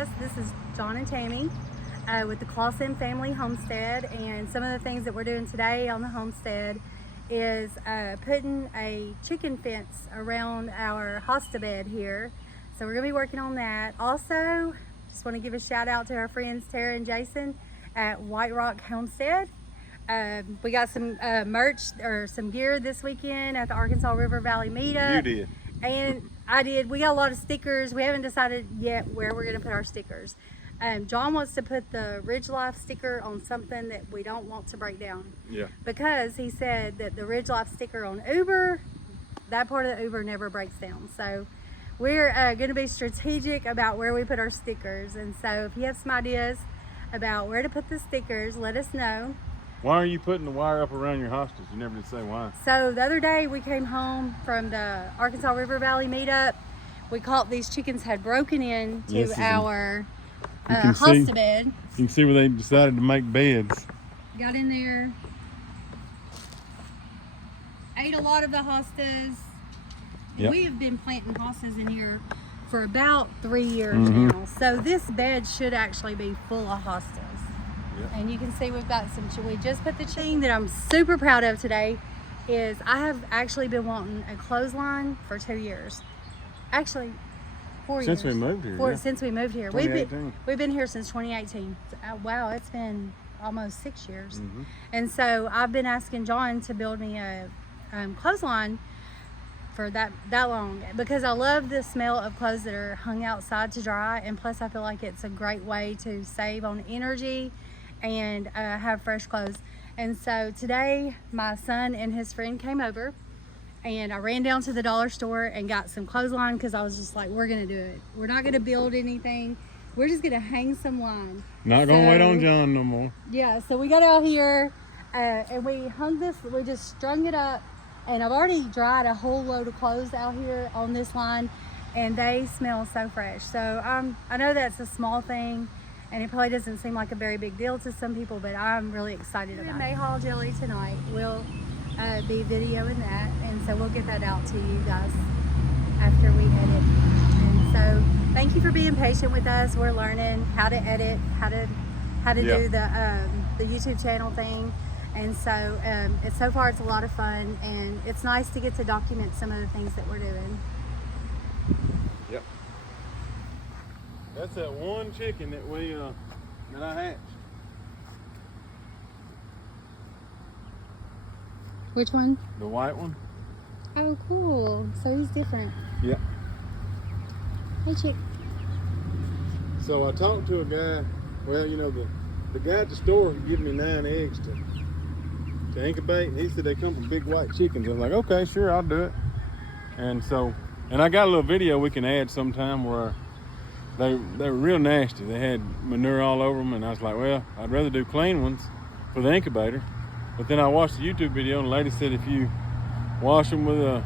guys, this is John and Tammy with the Clausen Family Homestead, and some of the things that we're doing today on the homestead is putting a chicken fence around our hosta bed here. So we're going to be working on that. Also, just want to give a shout out to our friends Tara and Jason at White Rock Homestead. We got some merch or some gear this weekend at the Arkansas River Valley meetup. You did. And I did. We got a lot of stickers. We haven't decided yet where we're going to put our stickers. John wants to put the Ridge Life sticker on something that we don't want to break down. Yeah. Because he said that the Ridge Life sticker on Uber, that part of the Uber never breaks down. So we're going to be strategic about where we put our stickers. And so if you have some ideas about where to put the stickers, let us know. Why are you putting the wire up around your hostas? You never did say why. So the other day we came home from the Arkansas River Valley meetup. We caught these chickens had broken into our hosta bed. You can see where they decided to make beds. Got in there, ate a lot of the hostas. Yep. We have been planting hostas in here for about 3 years now. So this bed should actually be full of hostas. Yep. And you can see we've got some, we just put the thing that I'm super proud of today is I have actually been wanting a clothesline for 2 years. Actually, 4 years. Since we moved here. Since we moved here. 2018. We've been here since 2018. Wow, it's been almost 6 years. And so I've been asking John to build me a clothesline for that long because I love the smell of clothes that are hung outside to dry, and plus I feel like it's a great way to save on energy and have fresh clothes. And so today my son and his friend came over and I ran down to the dollar store and got some clothesline because I was just like, we're gonna do it. We're not gonna build anything. We're just gonna hang some line. Not gonna wait on John no more. Yeah, so we got out here and we hung this, we just strung it up, and I've already dried a whole load of clothes out here on this line and they smell so fresh. So I know that's a small thing and it probably doesn't seem like a very big deal to some people, but I'm really excited about it. Mayhaw jelly tonight. We'll be videoing that, and so we'll get that out to you guys after we edit. And so thank you for being patient with us. We're learning how to edit, how to do the YouTube channel thing. And so so far it's a lot of fun, and it's nice to get to document some of the things that we're doing. Yep. That's that one chicken that that I hatched. Which one? The white one. Oh, cool. So he's different. Yep. Hey, chick. So I talked to a guy. Well, you know, the guy at the store gave me 9 eggs to incubate, and he said they come from big white chickens. I was like, okay, sure, I'll do it. And so, and I got a little video we can add sometime where they were real nasty. They had manure all over them, and I was like, well, I'd rather do clean ones for the incubator. But then I watched the YouTube video, and the lady said if you wash them with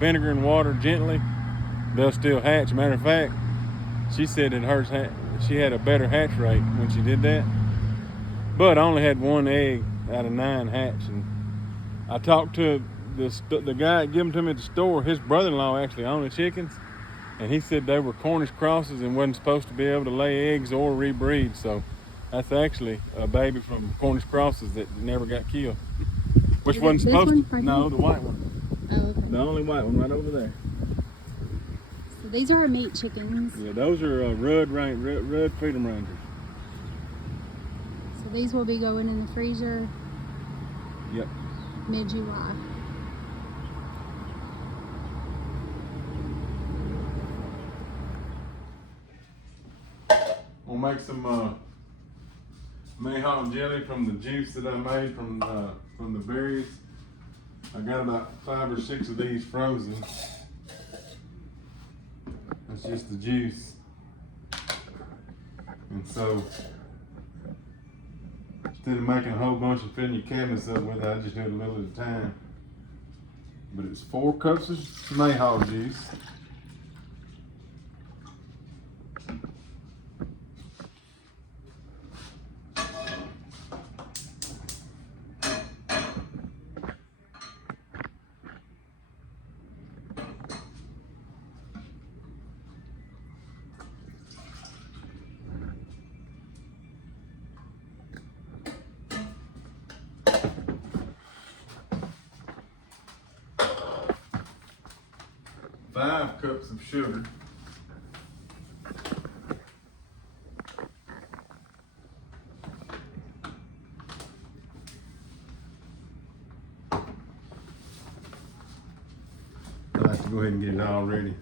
vinegar and water gently, they'll still hatch. Matter of fact, she said she had a better hatch rate when she did that. But I only had 1 egg out of 9 hatch. And I talked to the guy that gave them to me at the store. His brother-in-law actually owned the chickens, and he said they were Cornish crosses and wasn't supposed to be able to lay eggs or rebreed. So that's actually a baby from Cornish crosses that never got killed. Which wasn't supposed to. No, the white one. Oh, okay. The only white one right over there. So these are our meat chickens. Yeah, those are Rudd Freedom Rangers. So these will be going in the freezer. Yep. Mid-July. We'll make some Mayhaw jelly from the juice that I made from the berries. I got about 5 or 6 of these frozen. That's just the juice. And so, instead of making a whole bunch and filling your cabinets up with it, I just do it a little at a time. But it's 4 cups of Mayhaw juice. 5 cups of sugar. I like to go ahead and get it all ready.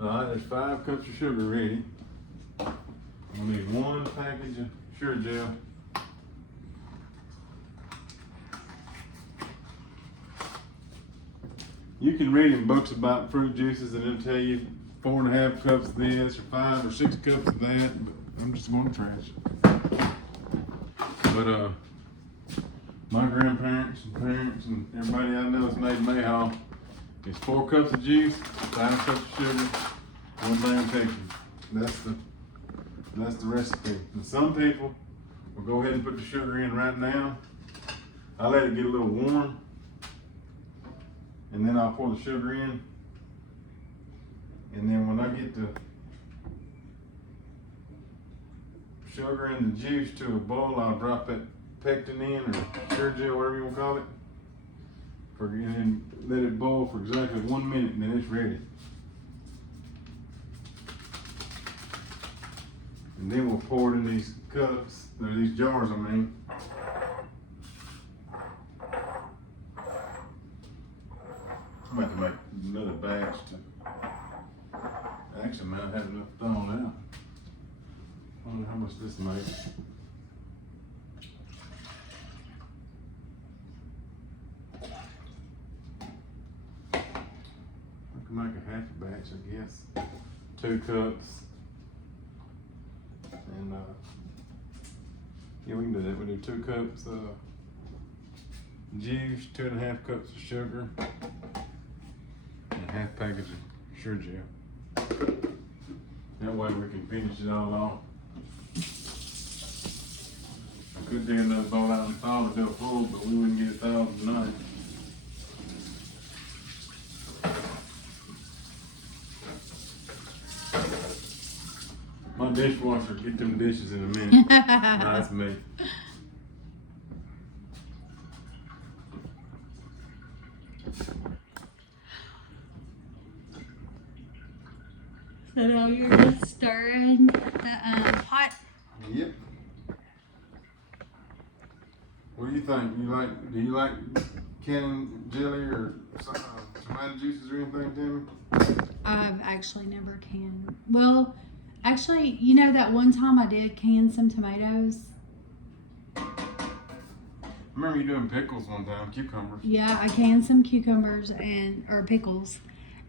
Alright, there's 5 cups of sugar ready. We'll need 1 package of sugar gel. You can read in books about fruit juices and it'll tell you 4.5 cups of this or 5 or 6 cups of that, but I'm just going to trash it. But my grandparents and parents and everybody I know that's made Mayhaw, it's 4 cups of juice, 5 cups of sugar, 1 gram pectin. That's the recipe. And some people will go ahead and put the sugar in right now. I let it get a little warm, and then I'll pour the sugar in. And then when I get the sugar and the juice to a boil, I'll drop that pectin in, or sugar gel, whatever you want to call it, and then let it boil for exactly 1 minute, and then it's ready. And then we'll pour it in these cups, or these jars, I mean. I'm about to make another batch to, actually, I might have enough thrown out. I wonder how much this makes. I can make a half a batch, I guess. 2 cups. And yeah, we can do that. We do 2 cups juice, 2.5 cups of sugar, and a half package of sugar gel. That way we can finish it all off. I could dig another bowl out and thaw to do a full, but we wouldn't get it thawed tonight. My dishwasher get them dishes in a minute. Nice me. So now you're just stirring the pot. Yep. What do you think? Do you like canned jelly or tomato juices or anything, Timmy? I've actually never canned. Well, actually, you know that one time I did can some tomatoes? I remember you doing pickles one time, cucumbers. Yeah, I canned some cucumbers or pickles.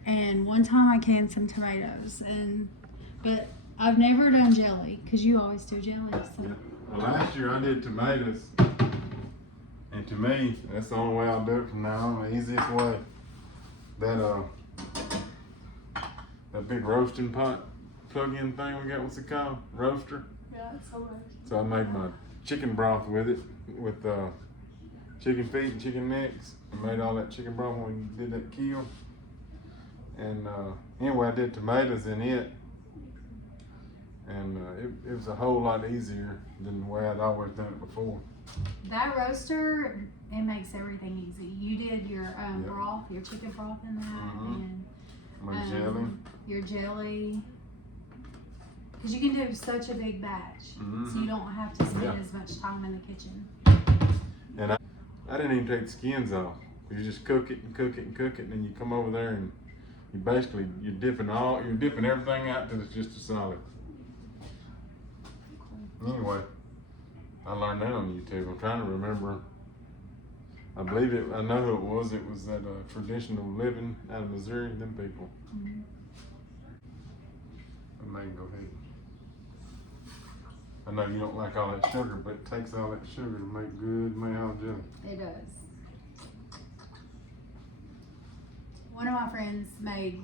And one time I canned some tomatoes. But I've never done jelly, because you always do jelly. So. Yeah. Well, last year I did tomatoes. And to me, that's the only way I'll do it from now on, the easiest way. That big roasting pot plug-in thing we got, what's it called? Roaster? Yeah, it's so roast. So I made my chicken broth with it, with chicken feet and chicken necks. I made all that chicken broth when we did that kill. And anyway, I did tomatoes in it. And it was a whole lot easier than the way I'd always done it before. That roaster, it makes everything easy. You did your Yep. broth, your chicken broth in that, and My jelly. your jelly. Because you can do such a big batch, so you don't have to spend as much time in the kitchen. And I didn't even take the skins off. You just cook it and cook it and cook it, and then you come over there and you're dipping everything out till it's just a solid. Anyway, I learned that on YouTube. I'm trying to remember. I know who it was. It was that Traditional Living out of Missouri, them people. I may go ahead. I know you don't like all that sugar, but it takes all that sugar to make good Mayhaw jelly. It does. One of my friends made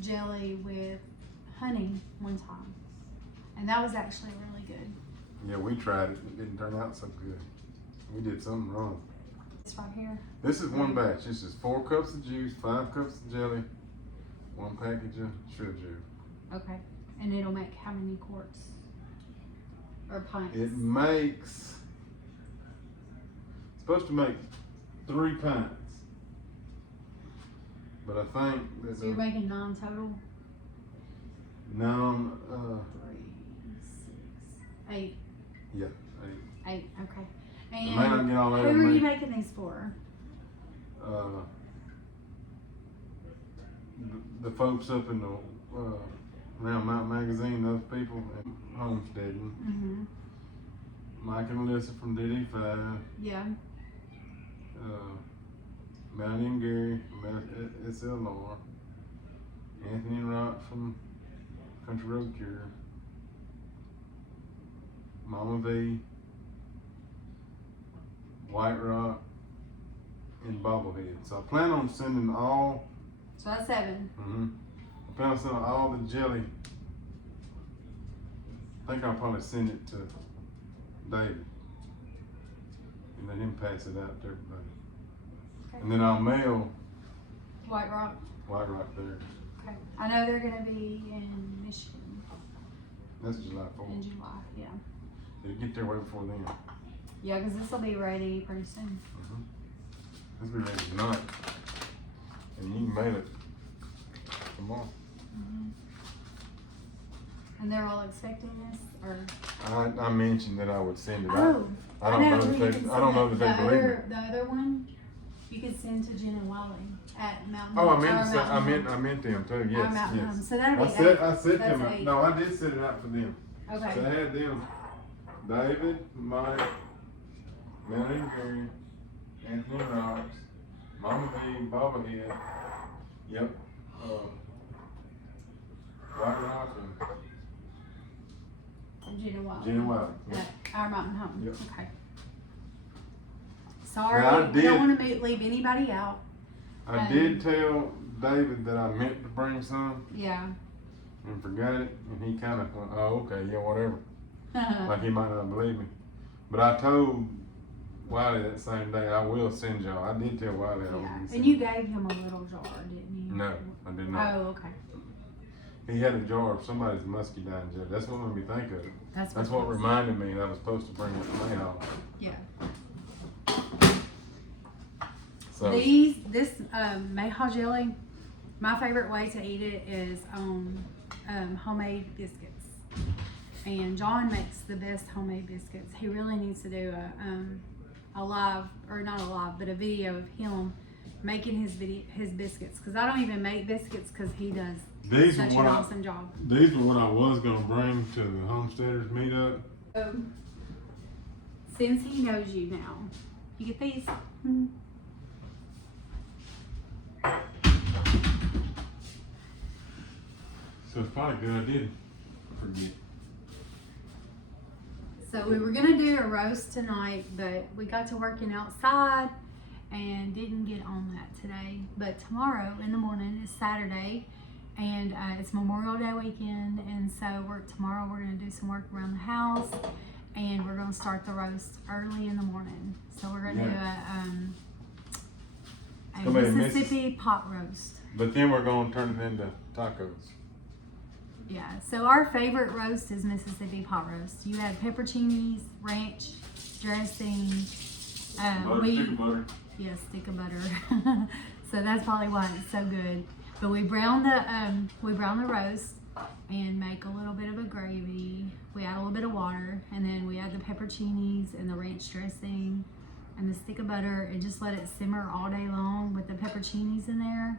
jelly with honey one time, and that was actually really good. Yeah, we tried it. It didn't turn out so good. We did something wrong. It's right here. This is one batch. This is 4 cups of juice, 5 cups of jelly, 1 package of sugar juice. Okay. And it'll make how many quarts? Or pints? It makes, it's supposed to make 3 pints. But I think that So you're making 9 total? no, 3, 6, 8. yeah, 8. 8, okay. I may not get all 8 who of are them you made. making these for? The folks up in the around Mount Magazine, those people in homesteading. Mm-hmm. Mike and Alyssa from DD5. Yeah. Melanie and Gary from SLR. Anthony and Rock from Country Road Cure. Mama V. White Rock. And Bobblehead. So I plan on sending all. So that's 7. I plan on sending all the jelly. I think I'll probably send it to David and let him pass it out to everybody. Okay. And then I'll mail White Rock. White Rock there. Okay. I know they're gonna be in Michigan That's July 4th. in July. Yeah. It'll get there way before then. Yeah, because this will be ready pretty soon. This will be ready tonight. And you can mail it tomorrow. And they're all expecting this, or? I mentioned that I would send it Oh, out. I don't know that they believe me. The other one, you could send to Jen and Wiley at Mountain. Oh, Home, I or Mountain Home. meant them too. Or Yes, Mountain Home. yes. So that'll be 8. I said That's them. 8. No, I did set it out for them. Okay. So I had them, David, Mike, Melanie and Gary, Anthony Rocks, Mama V, Bobblehead, yep, White Rock From Jen and Wiley. and Jen and Wiley. Yep. At our Mountain Home. Yep. Okay. Sorry, Now, I we don't did- want to leave anybody out. I did tell David that I meant to bring some Yeah. and forgot it, and he kind of went, oh, okay, yeah, whatever. Like he might not believe me. But I told Wiley that same day, I will send y'all. I did tell Wiley I was Yeah. going to And send you gave him a little jar, didn't you? No, I did not. Oh, okay. He had a jar of somebody's muscadine jelly. That's what made me think of it. That's That's it what was. reminded me that I was supposed to bring it to Mayhaw. Yeah. So This Mayhaw jelly, my favorite way to eat it is on homemade biscuits. And John makes the best homemade biscuits. He really needs to do a live, or not a live, but a video of him making his biscuits. Because I don't even make biscuits because he does these such an awesome job. These were what I was gonna bring to the homesteaders meetup. So, since he knows you now, you get these. So it's probably a good idea. Forget. So we were gonna do a roast tonight, but we got to working outside and didn't get on that today. But tomorrow in the morning is Saturday, and it's Memorial Day weekend, and so tomorrow we're gonna do some work around the house, and we're gonna start the roast early in the morning. So we're gonna do a Mississippi pot roast. But then we're gonna turn it into tacos. Yeah, so our favorite roast is Mississippi pot roast. You add pepperoncinis, ranch, dressing, Stick of butter. yeah, stick of butter. So that's probably why it's so good. But we brown the roast and make a little bit of a gravy. We add a little bit of water, and then we add the pepperoncinis and the ranch dressing and the stick of butter, and just let it simmer all day long with the pepperoncinis in there.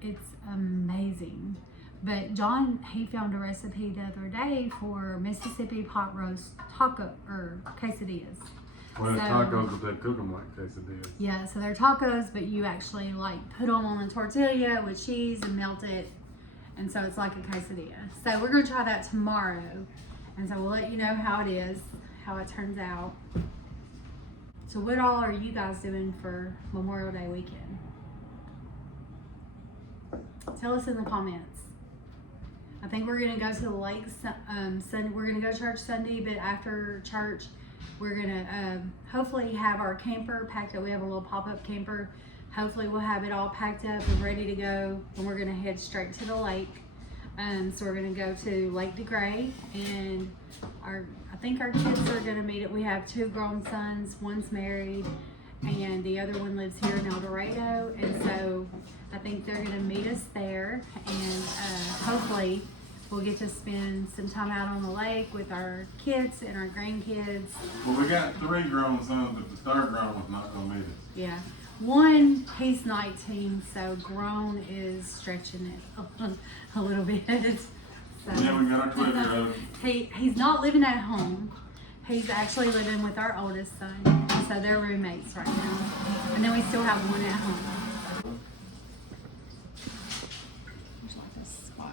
It's amazing. But John, he found a recipe the other day for Mississippi pot roast taco or quesadillas. Well, the So- tacos, but they cook them like quesadillas. Yeah, so they're tacos, but you actually like put them on a tortilla with cheese and melt it, and so it's like a quesadilla. So we're gonna try that tomorrow, and so we'll let you know how it is, how it turns out. So what all are you guys doing for Memorial Day weekend? Tell us in the comments. I think we're gonna go to the lake. Sunday, we're gonna go to church Sunday, but after church, we're gonna hopefully have our camper packed up. We have a little pop-up camper. Hopefully we'll have it all packed up and ready to go, and we're gonna head straight to the lake. So we're gonna go to Lake DeGray, and I think our kids are gonna meet it. We have 2 grown sons, one's married, and the other one lives here in El Dorado, and so I think they're gonna meet us there, and hopefully we'll get to spend some time out on the lake with our kids and our grandkids. Well, we got 3 grown sons, but the third grown one's not gonna meet us. Yeah. One, he's 19, so grown is stretching it a little bit. So, Yeah, we got our 12-year-old. He's not living at home. He's actually living with our oldest son, and so they're roommates right now. And then we still have one at home. There's like a spot.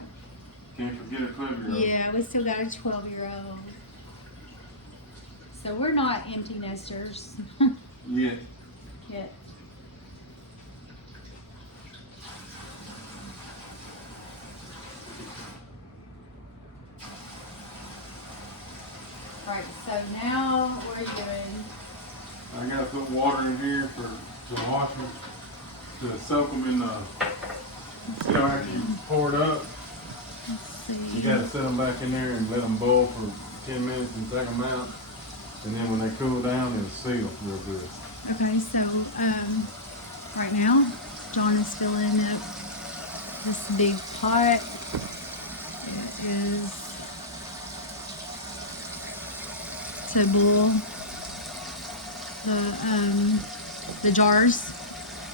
Can't forget a 12-year-old. Yeah, we still got a 12-year-old. So we're not empty nesters Yeah. yet. Right, so now what are you doing? I gotta put water in here to wash them, to soak them in the, after you pour it up, Let's see. you gotta set them back in there and let them boil for 10 minutes and take them out. And then when they cool down, it'll seal real good. Okay, so right now, John is filling up this big pot. It is to boil the jars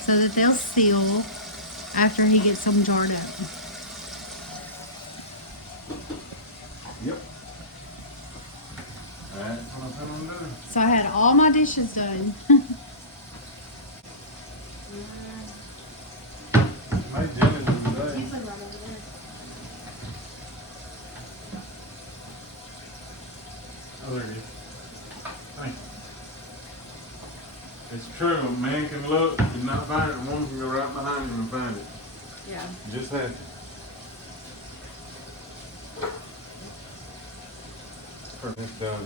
so that they'll seal after he gets them jarred up. Yep. That's what I'm telling them to do. So I had all my dishes done. Made dinner today. Oh, there it is. Thank you. It's true, a man can look and not find it, and one can go right behind him and find it. Yeah. You just have to. It's done.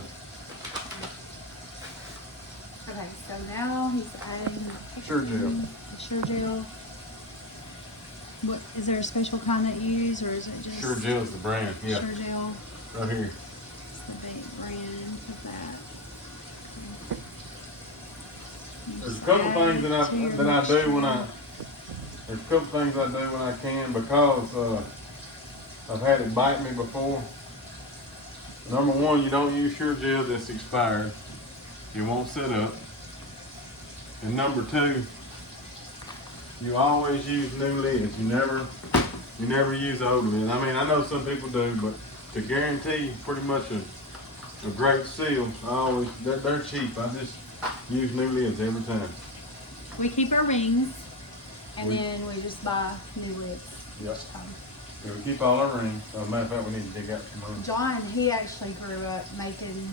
Okay, so now he's adding Sure gel. Sure gel. What is there a special kind that you use, or is it just Sure gel is the brand, yeah. Sure gel? Right here. It's the big brand of that. There's a couple things that I do when I there's a couple things I do when I can, because I've had it bite me before. Number one, you don't use Sure gel that's expired. You won't set up. And number two, you always use new lids. You never use old lids. I mean, I know some people do, but to guarantee pretty much a great seal, they're cheap. I just use new lids every time. We keep our rings, and then we just buy new lids Yep. each time. Yeah, we keep all our rings. As a matter of fact, we need to dig out some more. John, he actually grew up making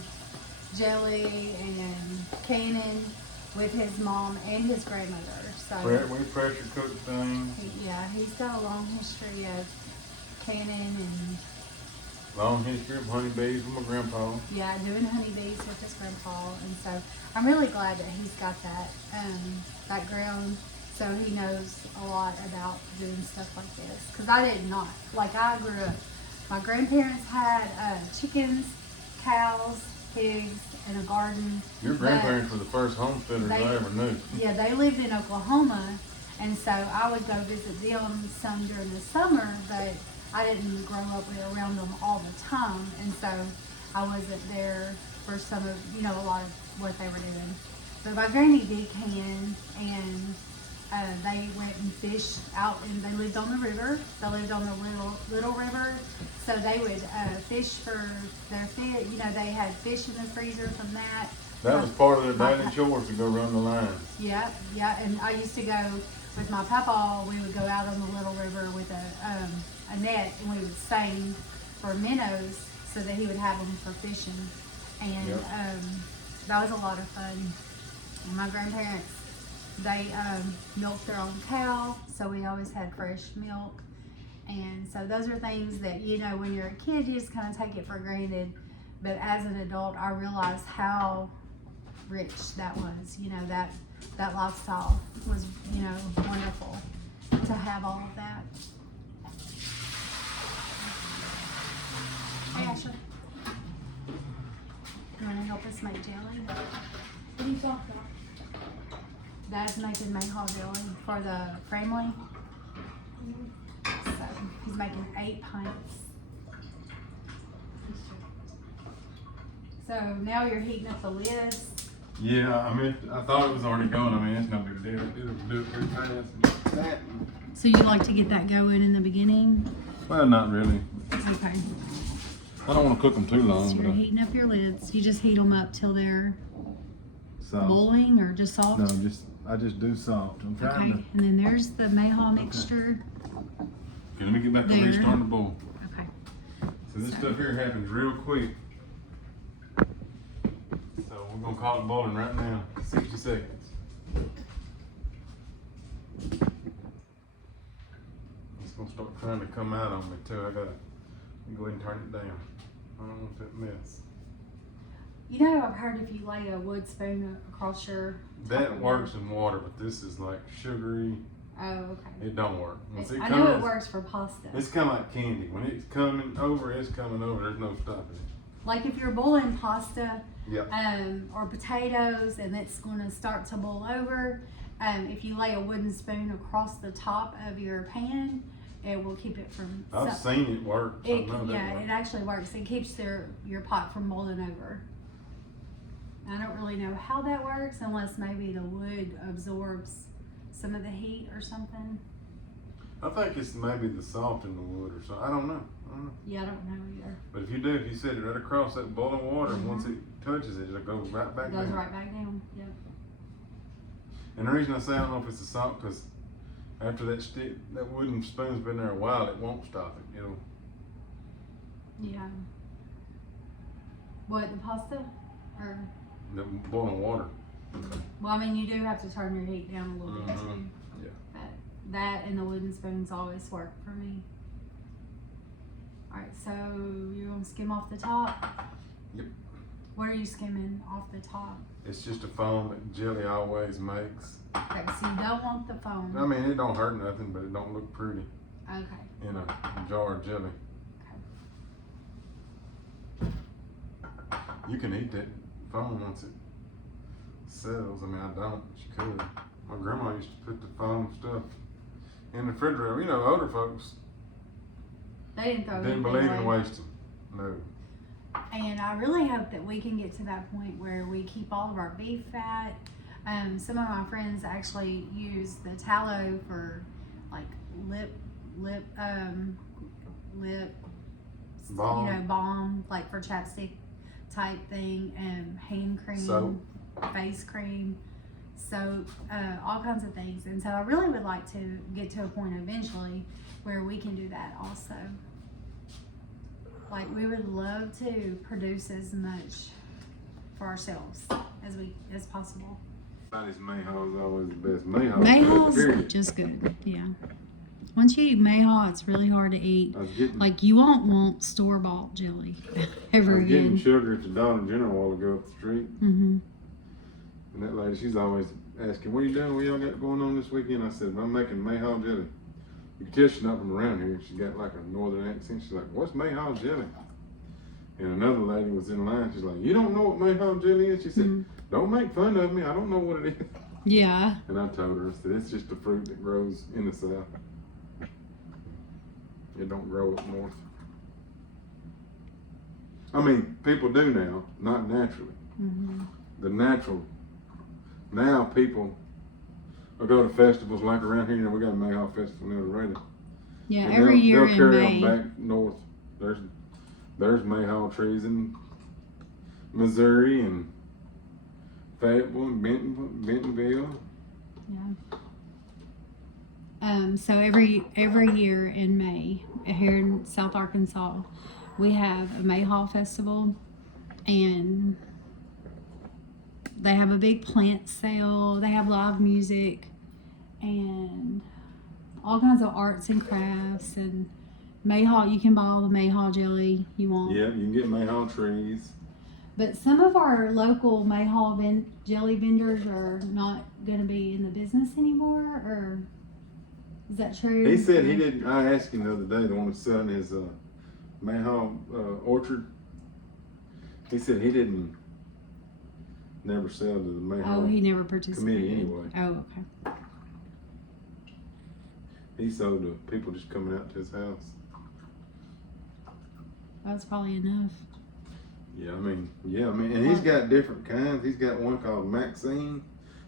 jelly and canning with his mom and his grandmother. So We pressure cook things. he's got a long history of canning and Long history of honeybees with my grandpa. doing honeybees with his grandpa. And so I'm really glad that he's got that background, so he knows a lot about doing stuff like this. Because I did not. Like, I grew up, my grandparents had chickens, cows, pigs, and a garden. Your grandparents were the first homesteaders I ever knew. Yeah, they lived in Oklahoma, and so I would go visit them some during the summer, but I didn't grow up around them all the time, and so I wasn't there for some of, a lot of what they were doing. But my granny did can, and they went and fished out, and they lived on the river. They lived on the little river, so they would fish for their fish. They had fish in the freezer from that. That was part of their daily chores to go run the line. Yeah, and I used to go with my papa. We would go out on the little river with a net, and we would seine for minnows so that he would have them for fishing. And Yep. that was a lot of fun. And my grandparents, they milked their own cow, so we always had fresh milk. And so those are things that, when you're a kid, you just kind of take it for granted. But as an adult, I realize how rich that was. You know, that lifestyle was, you know, wonderful to have all of that. Hey, Asher. You want to help us make jelly? What are you talking about? Dad's making Mayhaw jelly for the family. So he's making 8 pints. So now you're heating up the lids. Yeah, I mean, I thought it was already going. I mean, it's no big deal. It'll do it pretty fast. So you like to get that going in the beginning? Well, not really. Okay. I don't want to cook them too long. So you're heating up your lids. You just heat them up till they're soft. boiling or just soft? No, I just do soft. I'm trying Okay. And then there's the Mayhaw mixture. Okay, let me get back to restarting the bowl. Okay. So this stuff here happens real quick. So we're gonna call it boiling right now. 60 seconds. It's gonna start trying to come out on me too. I gotta go ahead and turn it down. I don't want that mess. You know, I've heard if you lay a wood spoon across your That works in water, but this is like sugary. Oh, okay. It don't work. Once it I comes, know it works for pasta. it's kind of like candy. When it's coming over, it's coming over. There's no stopping it. Like if you're boiling pasta, Yep. or potatoes, and it's going to start to boil over, if you lay a wooden spoon across the top of your pan, it will keep it from. I've seen it work. So I know that Yeah, works. it actually works. It keeps your pot from boiling over. I don't really know how that works unless maybe the wood absorbs some of the heat or something. I think it's maybe the salt in the wood or something. I don't know. Yeah, I don't know either. But if you set it right across that boiling water, once it touches it, it'll go right back It goes down. right back down. Yep. And the reason I say I don't know if it's the salt, because after that wooden spoon's been there a while, it won't stop it. It'll. Yeah. What, the pasta? Or? The boiling water. Well, I mean, you do have to turn your heat down a little bit too. Yeah. But that and the wooden spoons always work for me. Alright, so you're going to skim off the top? Yep. What are you skimming off the top? It's just a foam that jelly always makes. Okay, so you don't want the foam. I mean, it don't hurt nothing, but it don't look pretty Okay. in a jar of jelly. You can eat that foam once it settles. I mean, I don't, but you could. My grandma used to put the foam stuff in the refrigerator. You know, older folks They didn't throw didn't anything believe in away. wasting. No. And I really hope that we can get to that point where we keep all of our beef fat. Some of my friends actually use the tallow for like lip, Balm. you know, balm, like for chapstick type thing, hand cream, Soap. face cream, soap, all kinds of things. And so I really would like to get to a point eventually where we can do that also. Like we would love to produce as much for ourselves as possible. This Mayhaw is always the best. Mayhaw. Mayhaw's just good, yeah. Once you eat Mayhaw, it's really hard to eat. Like you won't want store-bought jelly ever I was getting again. sugar at the Dollar General a while ago up the street. Mm-hmm. And that lady, she's always asking, what are you doing? What y'all got going on this weekend? I said, I'm making Mayhaw jelly. You can tell she's not from around here. She got like a northern accent. She's like, what's Mayhaw jelly? And another lady was in line. She's like, you don't know what Mayhaw jelly is? She said, don't make fun of me. I don't know what it is. Yeah. And I told her, I said, it's just a fruit that grows in the South. It don't grow up north. I mean, people do now, not naturally. Mm-hmm. The natural. Now people will go to festivals like around here. You know, we got a Mayhaw festival in El Dorado. Yeah, And every year they'll in carry May. them back north. There's Mayhaw trees in Missouri and Fayetteville and Bentonville. Yeah. So every year in May here in South Arkansas, we have a Mayhaw festival, and they have a big plant sale. They have live music and all kinds of arts and crafts, and Mayhaw. You can buy all the Mayhaw jelly you want. Yeah, you can get Mayhaw trees. But some of our local Mayhaw jelly vendors are not going to be in the business anymore, or is that true? He said he didn't. I asked him the other day, the one that's selling his Mayhaw orchard. He said he didn't never sell to the Mayhaw. Oh, he never participated. Committee anyway. Oh, okay. He sold to people just coming out to his house. That's probably enough. Yeah, I mean, and he's got different kinds. He's got one called Maxine.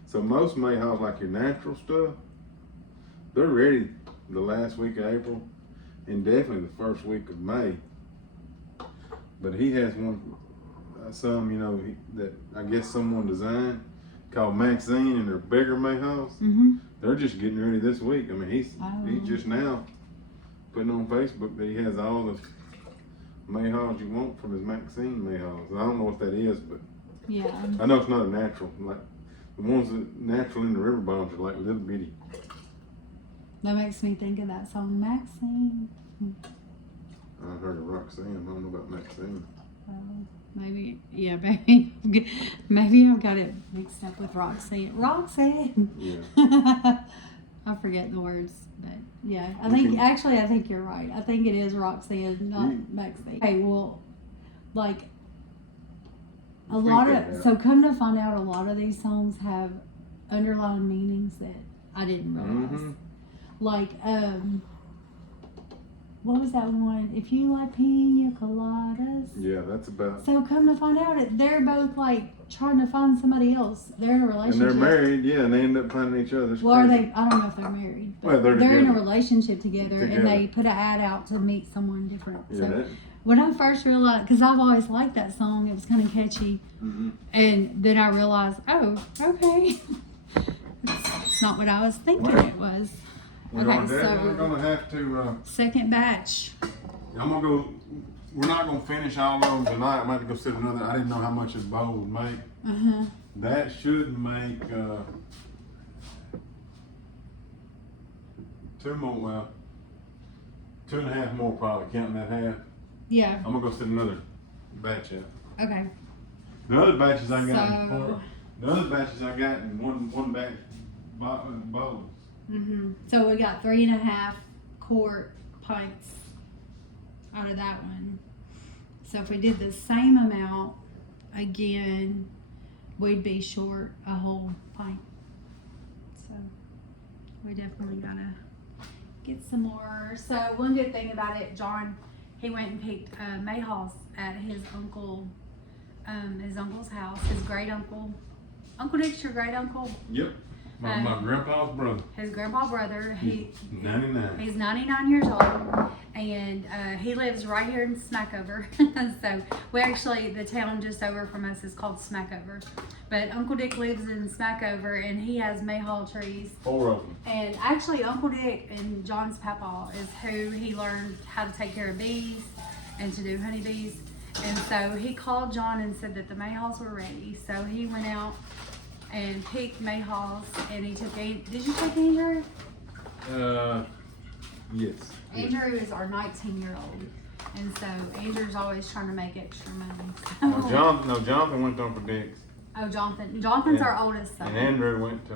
So most Mayhaws, like your natural stuff, they're ready the last week of April and definitely the first week of May. But he has one, that I guess someone designed called Maxine, and they're bigger Mayhaws. Mm-hmm. They're just getting ready this week. I mean, he's just now putting on Facebook that he has all the Mayhaws you want from his Maxine Mayhaws. I don't know what that is, but yeah, I know it's not a natural. Like the ones that natural in the river bottoms are like little bitty. That makes me think of that song, Maxine. I heard of Roxanne. I don't know about Maxine. Maybe, yeah, maybe I've got it mixed up with Roxanne. Roxanne. Yeah. I forget the words, but yeah, I think you're right. I think it is Roxanne, not Maxine. Okay, well, like a lot of, so come to find out, a lot of these songs have underlying meanings that I didn't realize. Mm-hmm. Like, what was that one? If you like pina coladas. Yeah, that's about. So come to find out, they're both like trying to find somebody else. They're in a relationship. And they're married, yeah, and they end up finding each other. Well, are they? I don't know if they're married. Well, they're in a together. relationship together, and they put an ad out to meet someone different. Yeah. So when I first realized, because I've always liked that song, it was kind of catchy, and then I realized, oh, okay, it's not what I was thinking it was. We're gonna have to. Second batch. I'm gonna go. We're not gonna finish all of them tonight. I'm gonna have to go sit another. I didn't know how much a bowl would make. That should make 2 more. Well, 2.5 more probably. Counting that half. Yeah. I'm gonna go sit another batch out. Okay. The other batches I got. The other batches I got in one batch bowls. So we got 3.5 quart pints out of that one. So if we did the same amount again, we'd be short a whole pint. So we definitely gotta get some more. So one good thing about it, John, he went and picked Mayhaws at his uncle's house, his great uncle. Uncle Nick's your great uncle? Yep. My grandpa's brother. His grandpa brother. He's 99. He's 99 years old, and he lives right here in Smackover. So we actually, the town just over from us is called Smackover. But Uncle Dick lives in Smackover, and he has Mayhaw trees. 4 of them. And actually, Uncle Dick and John's papa is who he learned how to take care of bees and to do honeybees. And so he called John and said that the Mayhaws were ready. So he went out and picked Mayhaws, and he took did you take Andrew? Yes. Andrew is our 19-year-old, and so Andrew's always trying to make extra money. So. Jonathan went on for Dick's. Oh, Jonathan's our oldest son. And Andrew went to,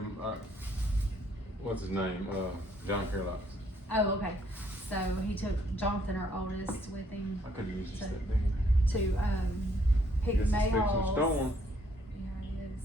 what's his name? John Carlock's. Oh, okay. So he took Jonathan, our oldest, with him I could have used this that big. to pick Guess it's fixing Mayhaws. a storm. Yeah, it is.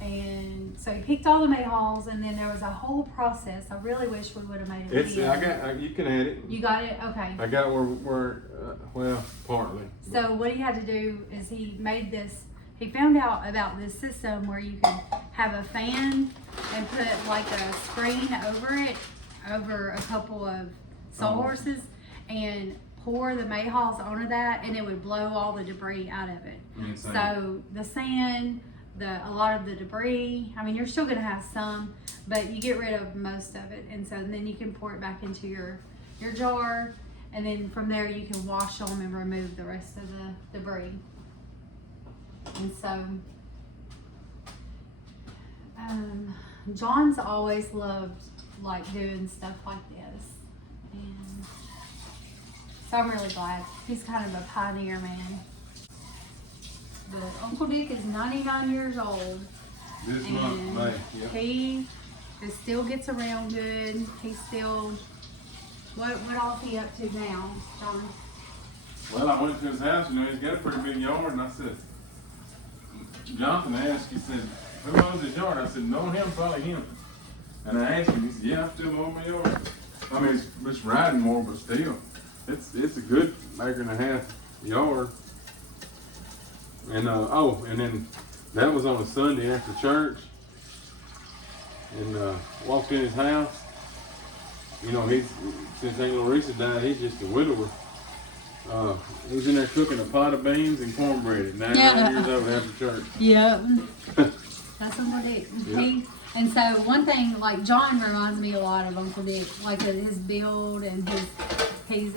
And so he picked all the Mayhaws, and then there was a whole process. I really wish we would have made it. You can add it. You got it? Okay. I got well, partly. So what he had to do is he made this, he found out about this system where you can have a fan and put like a screen over it, over a couple of sawhorses, and pour the Mayhaws onto that, and it would blow all the debris out of it. Insane. So the sand, a lot of the debris, I mean, you're still gonna have some, but you get rid of most of it, and so then you can pour it back into your jar, and then from there you can wash them and remove the rest of the debris. And so John's always loved like doing stuff like this, and so I'm really glad. He's kind of a pioneer man. But Uncle Dick is 99 years old. This month, And May. Yep. he still gets around good. He's still, what all is he up to now, John? Well, I went to his house, you know, he's got a pretty big yard, and I said, Jonathan asked, he said, who owns his yard? I said, no, him, probably him. And I asked him, he said, yeah, I still own my yard. I mean, it's riding more, but still, it's a good acre and a half yard. And and then that was on a Sunday after church, and walked in his house. You know, since Aunt Larissa died, he's just a widower. He was in there cooking a pot of beans and cornbread at 99 years old after church. Yep. That's Uncle Dick. Yep. And so one thing, like John reminds me a lot of Uncle Dick, like his build and he's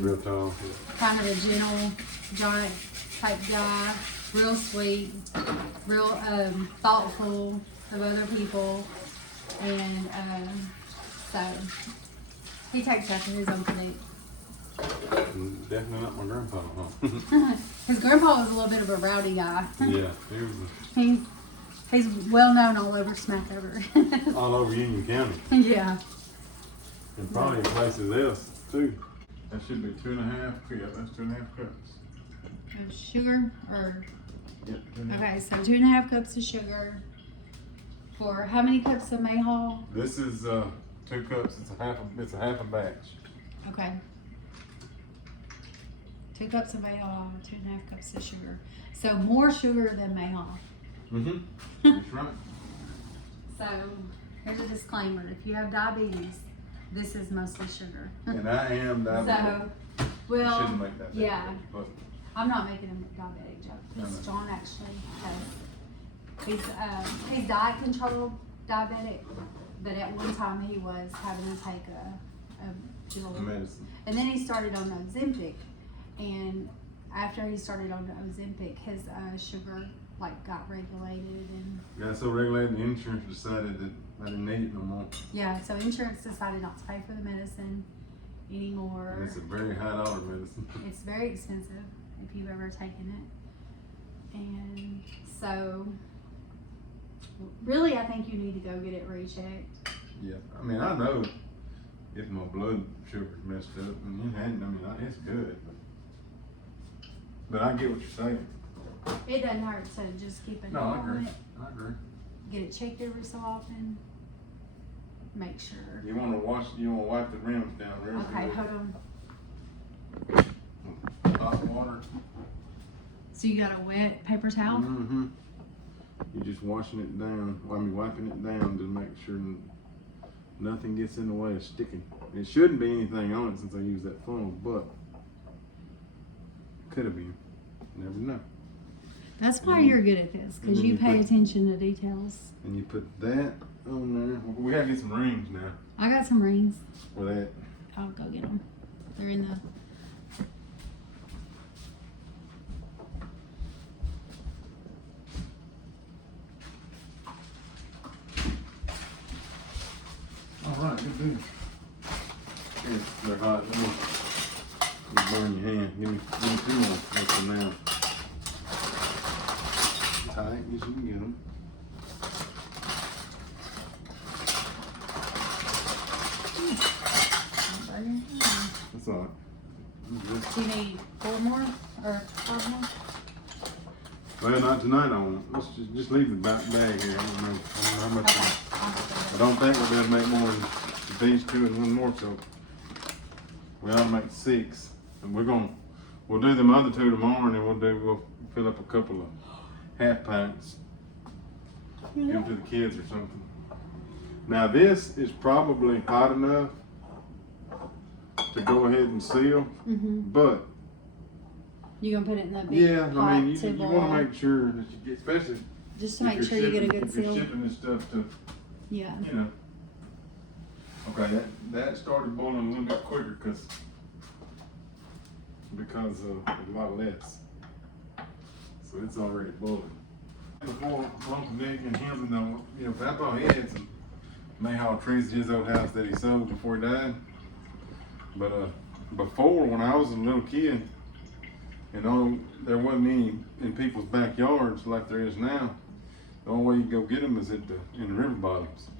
Real tall. kind of a gentle, giant type guy, real sweet, real thoughtful of other people, and so he takes after his Uncle Dick. Definitely not my grandpa, huh? His grandpa was a little bit of a rowdy guy. Yeah, he was He's well known all over Smackover. all over Union County. Yeah. And probably in places else too. That should be 2.5. Yeah, that's 2.5 cups. Of sugar or Yep. 2.5. okay, so 2.5 cups of sugar for how many cups of Mayhaw? This is 2 cups. It's a half a batch. Okay. 2 cups of Mayhaw, 2.5 cups of sugar. So more sugar than Mayhaw. Mm-hmm. That's right. So here's a disclaimer: if you have diabetes, this is mostly sugar. And I am diabetic. So, well, Shouldn't make that yeah. big, but I'm not making a diabetic joke because No. John actually has. He's diet controlled diabetic, but at one time he was having to take a pill. medicine. And then he started on Ozempic, and after he started on Ozempic, his sugar got regulated, and Got so regulated, the insurance decided that I didn't need it no more. yeah, so insurance decided not to pay for the medicine anymore. And it's a very high dollar medicine. It's very expensive if you've ever taken it, and so really, I think you need to go get it rechecked. Yeah, I mean, I know if my blood sugar's messed up, and it hadn't, I mean, it's good. But I get what you're saying. It doesn't hurt to just keep an eye No, I on agree. it, I agree. get it checked every so often, make sure. You want to wipe the rims down real Okay, good. hold on. Hot water. So you got a wet paper towel? Mm-hmm. You're just washing it down. Well, I mean, wiping it down to make sure nothing gets in the way of sticking. It shouldn't be anything on it since I used that foam, but could have been. Never know. That's why you're good at this, because then you you pay put- attention to details. And you put that on there. We gotta get some rings now I got some rings. for that. I'll go get them. They're in the. All right, good deal. Here, they're hot. Let me burn your hand. Give me 2 more for now. Tight as you can get them. That's all right. Do you need 4 more or 5 more? Well, not tonight. I won't. Let's just leave the back bag here. I don't know how much. I don't think we're gonna make more than these 2 and 1 more. So we ought to make 6. And we'll do them other 2 tomorrow, and then we'll fill up a couple of half pints. Give them to the kids or something. Now this is probably hot enough to go ahead and seal, but You gonna put it in the big yeah, pot I mean to you boil? want to make sure that you get, especially Just to if make you're sure you get a shipping- good if you're seal. shipping this stuff to, Yeah. you know. Okay, that started boiling a little bit quicker because a lot less. So it's already boiling. Before Uncle Nick and him, Papa, he had some Mayhaw trees at his old house that he sold before he died. But before, when I was a little kid, And there wasn't any in people's backyards like there is now. The only way you go get them is in the river bottoms.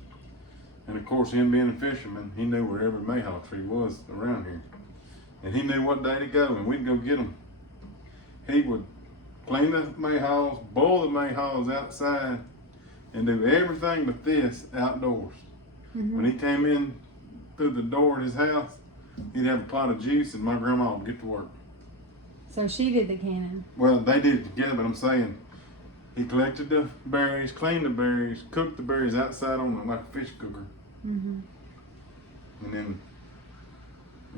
And of course, him being a fisherman, he knew where every mayhaw tree was around here. And he knew what day to go, and we'd go get them. He would clean the mayhaws, boil the mayhaws outside, and do everything but this outdoors. When he came in through the door at his house, he'd have a pot of juice, and my grandma would get to work. So she did the canning. Well, they did it together, but I'm saying he collected the berries, cleaned the berries, cooked the berries outside on like a fish cooker, and then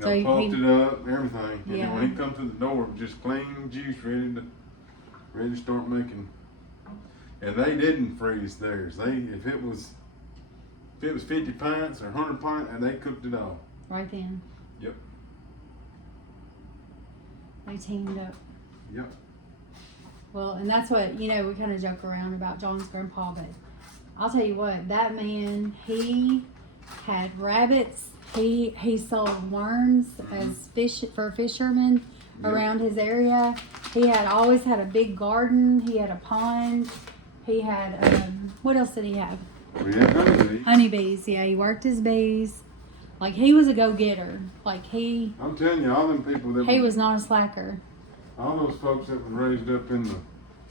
pulped it up, everything. And then when he come through the door, just clean juice, ready to start making. And they didn't freeze theirs. If it was 50 pints or 100 pints, and they cooked it all. Right then. Yep. They teamed up. Yep. Well, and that's what, we kind of joke around about John's grandpa, but I'll tell you what, that man, he had rabbits. He sold worms as fish for fishermen around his area. He always had a big garden. He had a pond. He had, what else did he have? We had honeybees. Honeybees, yeah. He worked his bees. Like, he was a go-getter. Like, I'm telling you, all them people that he was not a slacker. All those folks that were raised up in the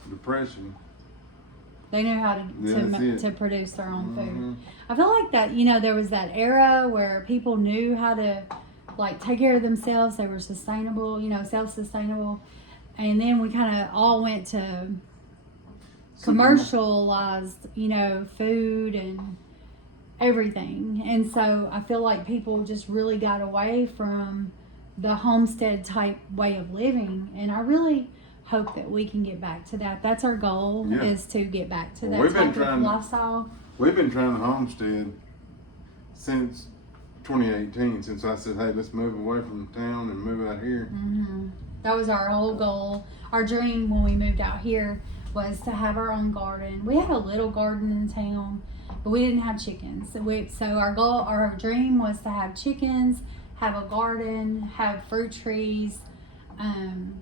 Depression, they knew how to produce their own food. I feel like that, there was that era where people knew how to, like, take care of themselves. They were sustainable, self-sustainable. And then we kind of all went to commercialized, food and everything. And so I feel like people just really got away from the homestead type way of living. And I really hope that we can get back to that. That's our goal, is to get back to that type of lifestyle. We've been trying to homestead since 2018, since I said, hey, let's move away from town and move out here. That was our whole goal. Our dream when we moved out here was to have our own garden. We had a little garden in town, but we didn't have chickens. So our dream was to have chickens, have a garden, have fruit trees,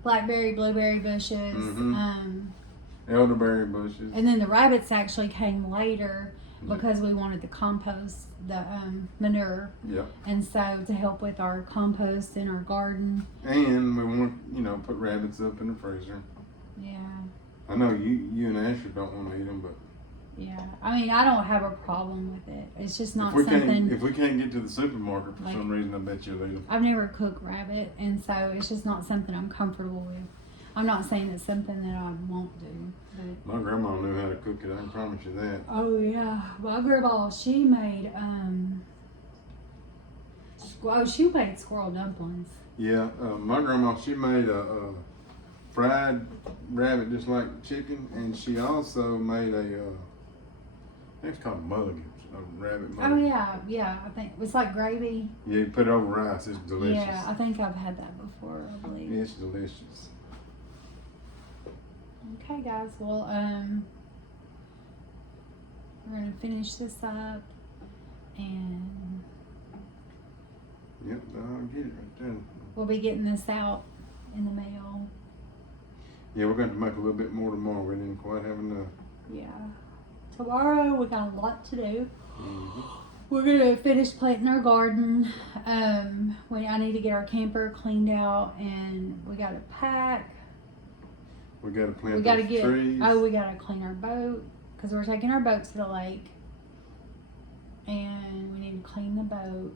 blackberry, blueberry bushes, elderberry bushes. And then the rabbits actually came later because we wanted to compost the manure. And so to help with our compost in our garden. And we want to, put rabbits up in the freezer. Yeah. I know you and Asher don't want to eat them, but yeah, I mean, I don't have a problem with it. It's just not if something. If we can't get to the supermarket for some reason, I bet you'll eat them. I've never cooked rabbit, and so it's just not something I'm comfortable with. I'm not saying it's something that I won't do. But my grandma knew how to cook it. I can promise you that. Oh yeah, my grandma, she made she made squirrel dumplings. Yeah, my grandma, she made a fried rabbit just like chicken, and she also made it's called a mug, a rabbit mug. Oh yeah, I think it's like gravy. Yeah, you put it over rice. It's delicious. Yeah, I think I've had that before, I believe. It's delicious. Okay, guys. Well, we're gonna finish this up, and yep, I'll get it right there. We'll be getting this out in the mail. Yeah, we're going to make a little bit more tomorrow. We didn't quite have enough. Yeah. Tomorrow we got a lot to do. We're gonna finish planting our garden. I need to get our camper cleaned out, and we gotta pack. We gotta plant trees. Oh, we gotta clean our boat because we're taking our boat to the lake, and we need to clean the boat.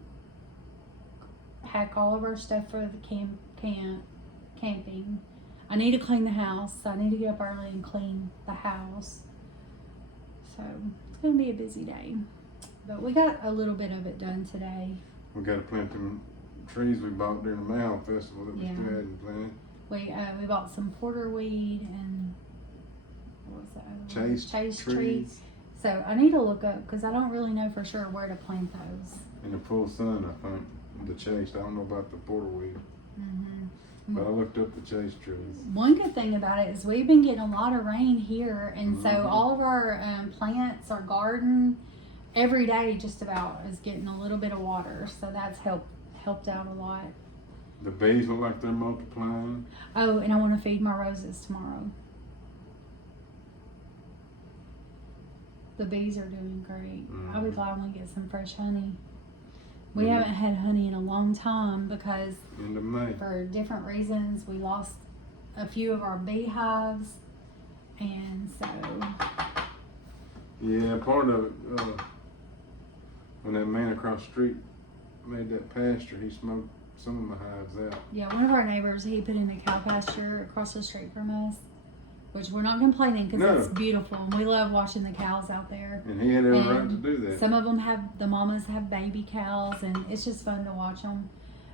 Pack all of our stuff for the camping. I need to clean the house. So I need to get up early and clean the house. So it's gonna be a busy day, but we got a little bit of it done today. We got to plant them trees we bought during the Mayhaw festival that we still hadn't planted. We bought some porterweed and what was that? Chase trees. So I need to look up because I don't really know for sure where to plant those. In the full sun, I think the chase. I don't know about the porterweed. But I looked up the chase trees. One good thing about it is we've been getting a lot of rain here, and so all of our plants, our garden, every day just about is getting a little bit of water. So that's helped out a lot. The bees look like they're multiplying. Oh, and I want to feed my roses tomorrow. The bees are doing great. I'll be glad when we get some fresh honey. We haven't had honey in a long time because End of May. for different reasons we lost a few of our beehives, and so Yeah, part of it, when that man across the street made that pasture, he smoked some of my hives out. yeah, one of our neighbors, he put in a cow pasture across the street from us, which we're not complaining because No. it's beautiful and we love watching the cows out there. And he had every right to And do that. some of them the mamas have baby cows, and it's just fun to watch them.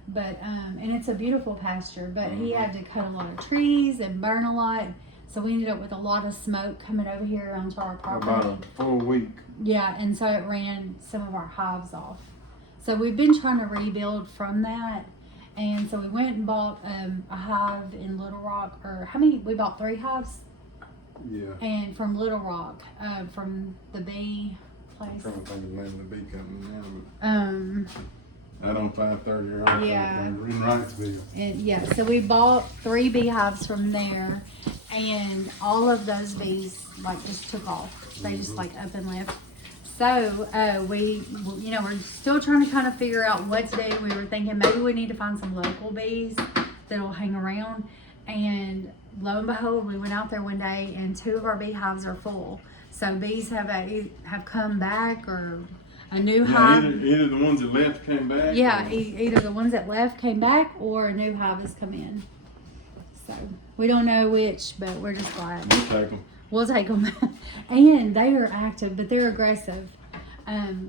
But and it's a beautiful pasture, but he had to cut a lot of trees and burn a lot, so we ended up with a lot of smoke coming over here onto our property. About a full week. Yeah, and so it ran some of our hives off. So we've been trying to rebuild from that, and so we went and bought a hive in Little Rock. Or how many? We bought 3 hives. Yeah. And from Little Rock, from the bee place. I'm trying to think of the name of the bee company now, but out on 530 or on Yeah. in Wrightsville. And yeah, so we bought 3 beehives from there, and all of those bees like just took off. They just like up and left. So we, you know, we're still trying to kind of figure out what to do. We were thinking maybe we need to find some local bees that'll hang around. And lo and behold, we went out there one day, and 2 of our beehives are full. So bees have come back, or a new hive. Either the ones that left came back. Yeah, or- either the ones that left came back, or a new hive has come in. So we don't know which, but we're just glad. We'll take them. We'll take them. And they are active, but they're aggressive.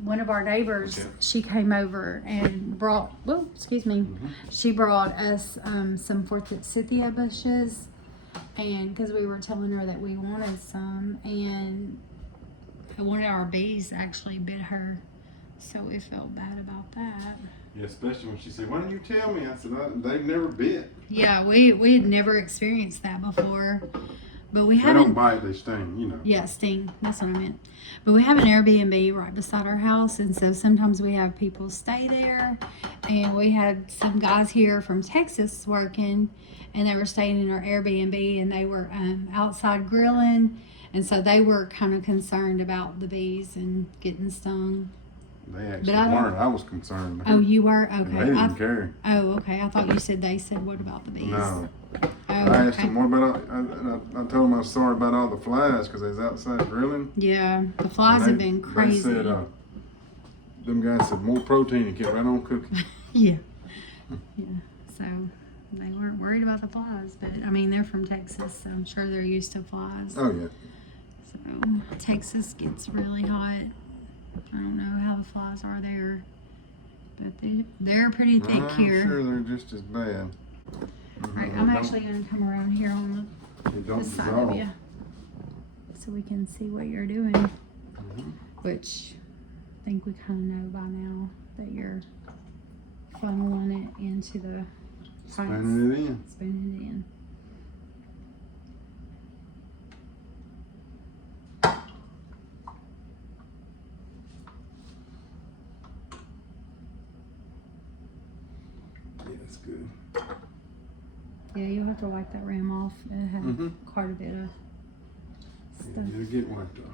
One of our neighbors, Okay. she came over and brought, she brought us some forsythia bushes, and because we were telling her that we wanted some, and one of our bees actually bit her, so we felt bad about that. Yeah, especially when she said, "Why didn't you tell me?" I said, "They've never bit. Yeah, we had never experienced that before, but we They haven't. don't bite; they sting. You know." Yeah, sting. That's what I meant. But we have an Airbnb right beside our house, and so sometimes we have people stay there. And we had some guys here from Texas working, and they were staying in our Airbnb, and they were outside grilling, and so they were kind of concerned about the bees and getting stung. They actually I don't- weren't. I was concerned. Oh, you were? And Okay. they didn't care. Oh, okay. I thought you said they said, what about the bees? No. Oh, I asked okay. them, "What about?" I told them I was sorry about all the flies because they was outside grilling. Yeah, the flies have been crazy. They said, them guys said more protein and kept right on cooking. Yeah. Yeah. So they weren't worried about the flies, but I mean, they're from Texas, so I'm sure they're used to flies. Oh yeah. So Texas gets really hot. I don't know how the flies are there, but they're pretty thick I'm here. sure they're just as bad. All right, I'm actually going to come around here on They don't this side dissolve. of you so we can see what you're doing, which I think we kind of know by now that you're funneling it into the Spinning it in. spinning it in. Yeah, it's good. Yeah, you'll have to wipe that rim off. It had quite a bit of Yeah, stuff. it'll get wiped off.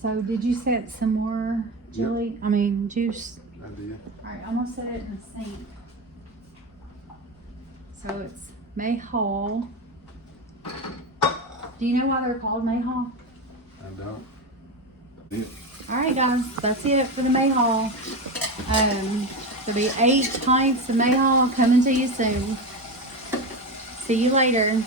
So did you set some more jelly? I mean juice. I did. All right, I'm gonna set it in the sink. So it's Mayhaw. Do you know why they're called Mayhaw? I don't. Yeah. All right, guys, that's it for the Mayhaw. There'll be 8 pints of Mayhaw coming to you soon. See you later.